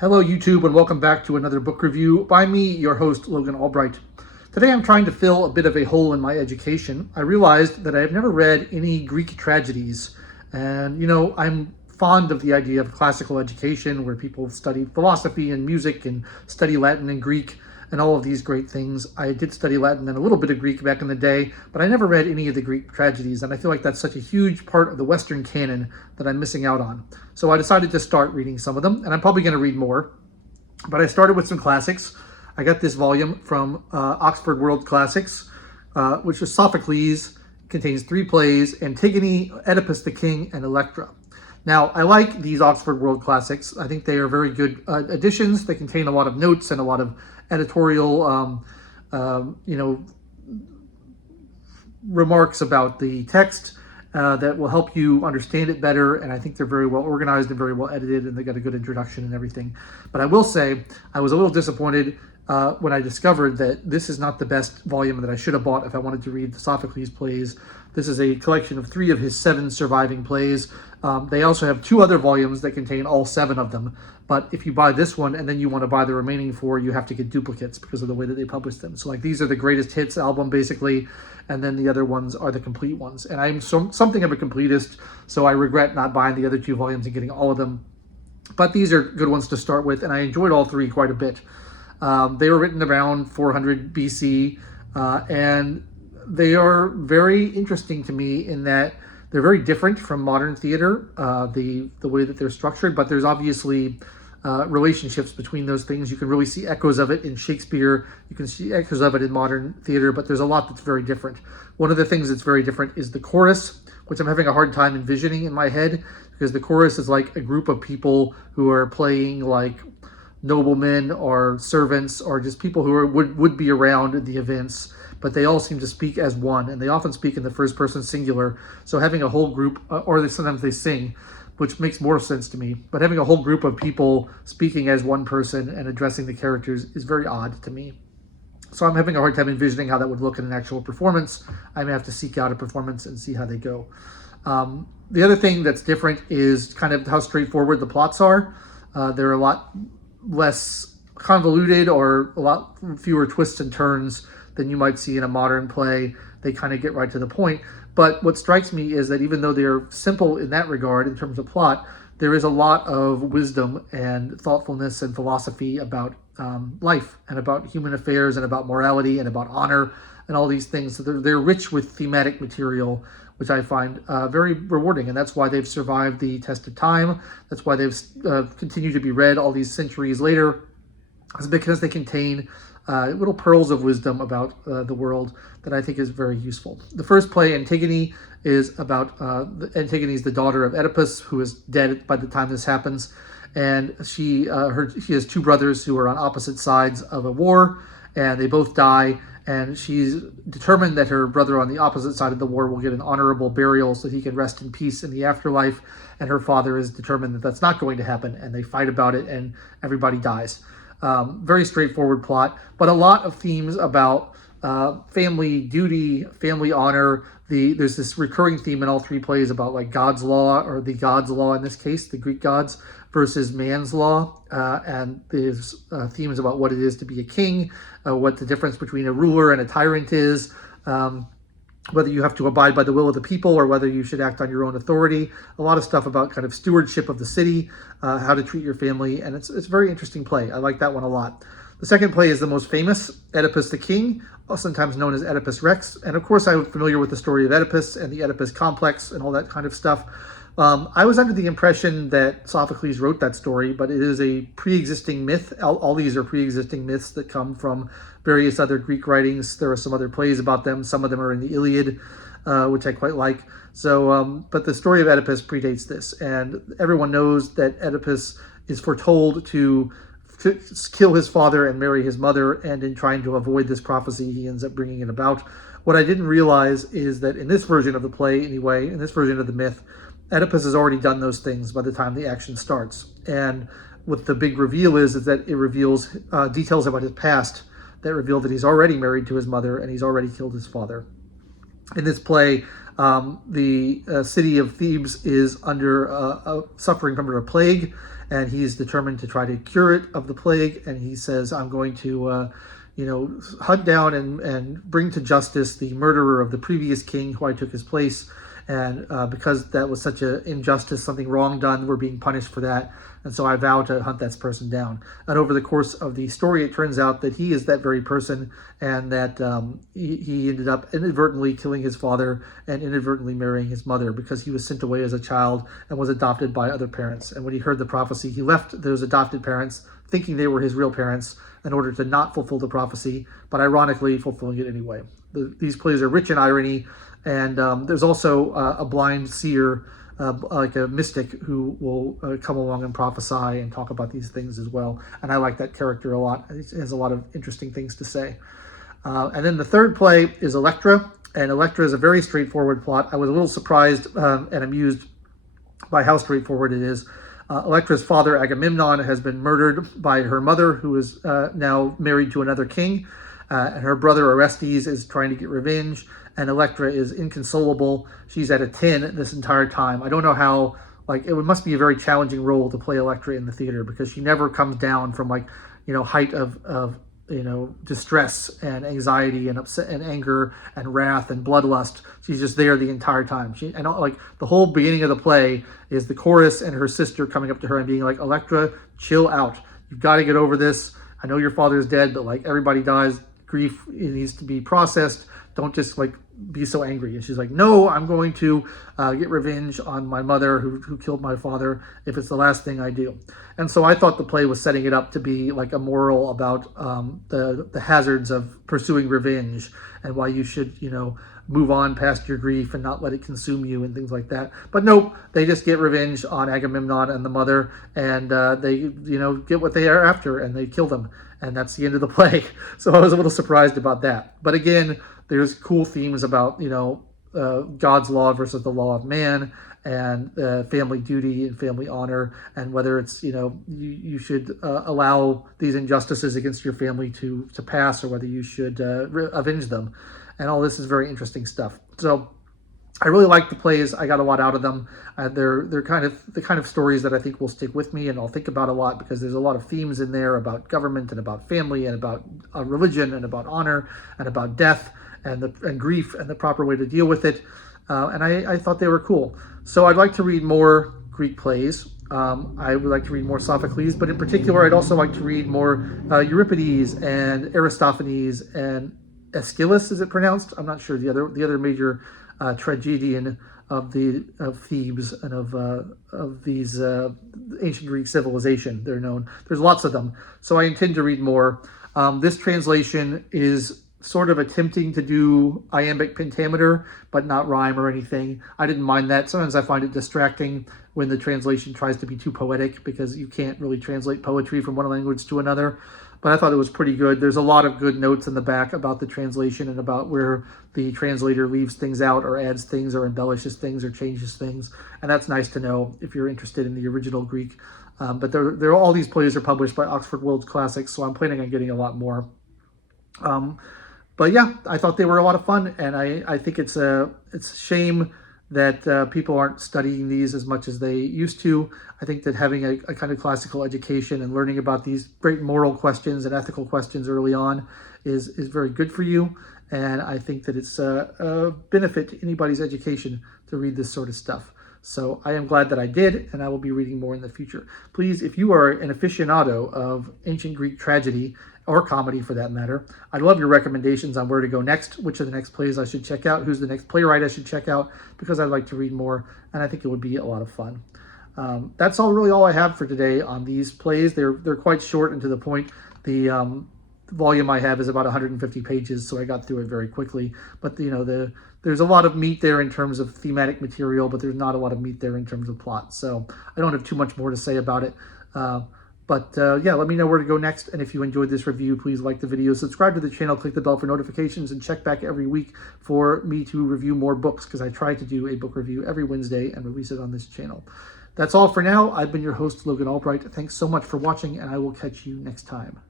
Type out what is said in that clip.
Hello, YouTube, and welcome back to another book review by me, your host, Logan Albright. Today I'm trying to fill a bit of a hole in my education. I realized that I have never read any Greek tragedies, and I'm fond of the idea of classical education where people study philosophy and music and study Latin and Greek and all of these great things. I did study Latin and a little bit of Greek back in the day, but I never read any of the Greek tragedies, and I feel like that's such a huge part of the Western canon that I'm missing out on. So I decided to start reading some of them, and I'm probably going to read more, but I started with some classics. I got this volume from Oxford World Classics, which is Sophocles, contains 3 plays: Antigone, Oedipus the King, and Electra. Now, I like these Oxford World Classics. I think they are very good editions. They contain a lot of notes and a lot of editorial, remarks about the text that will help you understand it better. And I think they're very well organized and very well edited, and they got a good introduction and everything. But I will say, I was a little disappointed when I discovered that this is not the best volume that I should have bought if I wanted to read the Sophocles plays. This is a collection of 3 of his 7 surviving plays. They also have 2 other volumes that contain all 7 of them. But if you buy this one and then you want to buy the remaining 4, you have to get duplicates because of the way that they publish them. So like these are the greatest hits album basically, and then the other ones are the complete ones. And I'm something of a completist, so I regret not buying the other 2 volumes and getting all of them. But these are good ones to start with, and I enjoyed all 3 quite a bit. They were written around 400 BC, and they are very interesting to me in that they're very different from modern theater, the way that they're structured, but there's obviously relationships between those things. You can really see echoes of it in Shakespeare. You can see echoes of it in modern theater, but there's a lot that's very different. One of the things that's very different is the chorus, which I'm having a hard time envisioning in my head, because the chorus is like a group of people who are playing like noblemen or servants or just people who would be around the events, but they all seem to speak as one, and they often speak in the first person singular. So having a whole group, or sometimes they sing, which makes more sense to me, but having a whole group of people speaking as one person and addressing the characters is very odd to me. So I'm having a hard time envisioning how that would look in an actual performance. I may have to seek out a performance and see how they go. The other thing that's different is kind of how straightforward the plots are. They're a lot less convoluted, or a lot fewer twists and turns than you might see in a modern play. They kind of get right to the point. But what strikes me is that even though they're simple in that regard in terms of plot, there is a lot of wisdom and thoughtfulness and philosophy about life and about human affairs and about morality and about honor and all these things. So they're rich with thematic material, which I find very rewarding. And that's why they've survived the test of time. That's why they've continued to be read all these centuries later. It's because they contain little pearls of wisdom about the world that I think is very useful. The first play, Antigone, is about Antigone is the daughter of Oedipus, who is dead by the time this happens. And she has 2 brothers who are on opposite sides of a war, and they both die. And she's determined that her brother on the opposite side of the war will get an honorable burial so he can rest in peace in the afterlife. And her father is determined that that's not going to happen. And they fight about it, and everybody dies. Very straightforward plot, but a lot of themes about family duty, family honor. There's this recurring theme in all 3 plays about like God's law, or the God's law in this case, the Greek gods, versus man's law. And there's themes about what it is to be a king, what the difference between a ruler and a tyrant is, whether you have to abide by the will of the people or whether you should act on your own authority. A lot of stuff about kind of stewardship of the city, how to treat your family, and it's a very interesting play. I like that one a lot. The second play is the most famous, Oedipus the King, sometimes known as Oedipus Rex. And of course, I'm familiar with the story of Oedipus and the Oedipus complex and all that kind of stuff. I was under the impression that Sophocles wrote that story, but it is a pre-existing myth. All these are pre-existing myths that come from various other Greek writings. There are some other plays about them. Some of them are in the Iliad, which I quite like. So, but the story of Oedipus predates this, and everyone knows that Oedipus is foretold to kill his father and marry his mother, and in trying to avoid this prophecy, he ends up bringing it about. What I didn't realize is that in this version of the play, anyway, in this version of the myth, Oedipus has already done those things by the time the action starts. And what the big reveal is that it reveals details about his past that reveal that he's already married to his mother and he's already killed his father. In this play, the city of Thebes is suffering from a plague, and he's determined to try to cure it of the plague. And he says, I'm going to hunt down and bring to justice the murderer of the previous king who I took his place. And because that was such an injustice, something wrong done, we're being punished for that. And so I vow to hunt that person down. And over the course of the story, it turns out that he is that very person, and that he ended up inadvertently killing his father and inadvertently marrying his mother, because he was sent away as a child and was adopted by other parents. And when he heard the prophecy, he left those adopted parents thinking they were his real parents in order to not fulfill the prophecy, but ironically fulfilling it anyway. These plays are rich in irony, and there's also a blind seer, like a mystic, who will come along and prophesy and talk about these things as well. And I like that character a lot. It has a lot of interesting things to say. And then the third play is Electra, and Electra is a very straightforward plot. I was a little surprised and amused by how straightforward it is. Electra's father, Agamemnon, has been murdered by her mother, who is now married to another king. And her brother Orestes is trying to get revenge, and Electra is inconsolable. She's at a 10 this entire time. I don't know how, it must be a very challenging role to play Electra in the theater, because she never comes down from height of distress and anxiety and upset and anger and wrath and bloodlust. She's just there the entire time. The whole beginning of the play is the chorus and her sister coming up to her and being like, Electra, chill out. You've got to get over this. I know your father's dead, but everybody dies. Grief, it needs to be processed. Don't just be so angry. And she's like, no, I'm going to get revenge on my mother who killed my father if it's the last thing I do. And so I thought the play was setting it up to be a moral about the hazards of pursuing revenge, and why you should move on past your grief and not let it consume you and things like that. But nope, they just get revenge on Agamemnon and the mother, and they get what they are after, and they kill them. And that's the end of the play. So I was a little surprised about that. But again, there's cool themes about, God's law versus the law of man, and family duty and family honor, and whether it's, you should allow these injustices against your family to pass, or whether you should avenge them. And all this is very interesting stuff. So I really like the plays. I got a lot out of them. They're kind of the kind of stories that I think will stick with me and I'll think about a lot, because there's a lot of themes in there about government and about family and about religion and about honor and about death and grief and the proper way to deal with it. And I thought they were cool. So I'd like to read more Greek plays. I would like to read more Sophocles, but in particular, I'd also like to read more Euripides and Aristophanes and Aeschylus. Is it pronounced? I'm not sure. The other major tragedian of Thebes and of these ancient Greek civilization. They're known. There's lots of them. So I intend to read more. This translation is sort of attempting to do iambic pentameter, but not rhyme or anything. I didn't mind that. Sometimes I find it distracting when the translation tries to be too poetic, because you can't really translate poetry from one language to another. But I thought it was pretty good. There's a lot of good notes in the back about the translation and about where the translator leaves things out or adds things or embellishes things or changes things. And that's nice to know if you're interested in the original Greek. But all these plays are published by Oxford World Classics, so I'm planning on getting a lot more. But yeah, I thought they were a lot of fun, and I think it's a shame that people aren't studying these as much as they used to. I think that having a kind of classical education and learning about these great moral questions and ethical questions early on is very good for you. And I think that it's a benefit to anybody's education to read this sort of stuff. So I am glad that I did, and I will be reading more in the future. Please, if you are an aficionado of ancient Greek tragedy, or comedy for that matter, I'd love your recommendations on where to go next, which are the next plays I should check out, who's the next playwright I should check out, because I'd like to read more, and I think it would be a lot of fun. That's really all I have for today on these plays. They're quite short and to the point. The volume I have is about 150 pages, so I got through it very quickly. But there's a lot of meat there in terms of thematic material, but there's not a lot of meat there in terms of plot. So I don't have too much more to say about it. But yeah, let me know where to go next. And if you enjoyed this review, please like the video, subscribe to the channel, click the bell for notifications, and check back every week for me to review more books, because I try to do a book review every Wednesday and release it on this channel. That's all for now. I've been your host, Logan Albright. Thanks so much for watching, and I will catch you next time.